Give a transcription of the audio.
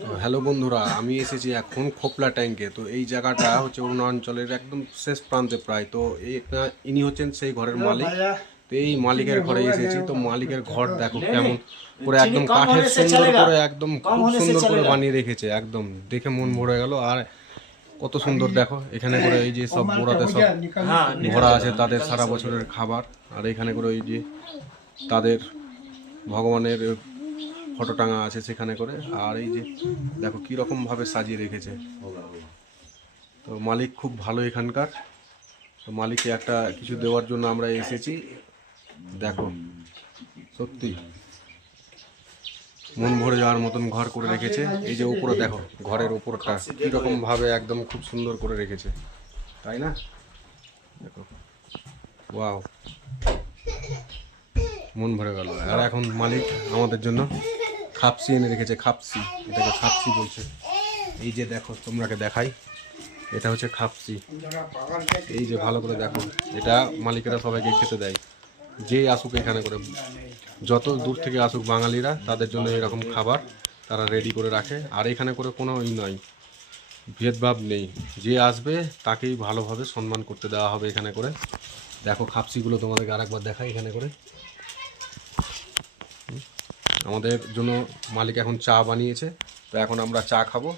তো হ্যালো বন্ধুরা, আমি এসেছি এখন খোপলা ট্যাঙ্কে। তো এই জায়গাটা হচ্ছে অরুণাচলের একদম শেষ প্রান্তে প্রায়। তো ইনি হচ্ছেন সেই ঘরের মালিক। তো এই মালিকের ঘরে এসেছি। তো মালিকের ঘর দেখো কেমন করে একদম কাঠের সুন্দর করে একদম খুব সুন্দর করে বানিয়ে রেখেছে, একদম দেখে মন ভরে গেল। আর কত সুন্দর দেখো, এখানে করে এই যে সব বোড়াতে সব ভরা আছে তাদের সারা বছরের খাবার। আর এখানে করে ওই যে তাদের ভগবানের ফটো টাঙা আছে সেখানে করে। আর এই যে দেখো কীরকম ভাবে সাজিয়ে রেখেছে। তো মালিক খুব ভালো এখানকার। তো মালিককে একটা কিছু দেওয়ার জন্য আমরা এসেছি। দেখো সত্যি মন ভরে যাওয়ার মতন ঘর করে রেখেছে। এই যে উপরে দেখো, ঘরের উপরটা কীরকম ভাবে একদম খুব সুন্দর করে রেখেছে, তাই না? দেখো, ওয়াও, মন ভরে গেল। আর এখন মালিক আমাদের জন্য খাপসি এনে রেখেছে। খাপসি, এটাকে খাপসি বলছে। এই যে দেখো, তোমরাকে দেখাই, এটা হচ্ছে খাপসি। এই যে ভালো করে দেখো, এটা মালিকেরা সবাইকে খেতে দেয়, যে আসুক এখানে করে, যত দূর থেকে আসুক বাঙালিরা, তাদের জন্য এরকম খাবার তারা রেডি করে রাখে। আর এখানে করে কোনো নয়, ভেদভাব নেই, যে আসবে তাকেই ভালোভাবে সম্মান করতে দেওয়া হবে এখানে করে। দেখো খাপসিগুলো তোমাদেরকে আরেকবার দেখাই এখানে করে। আমাদের জন্য মালিক এখন চা বানিয়েছে, তো এখন আমরা চা খাবো।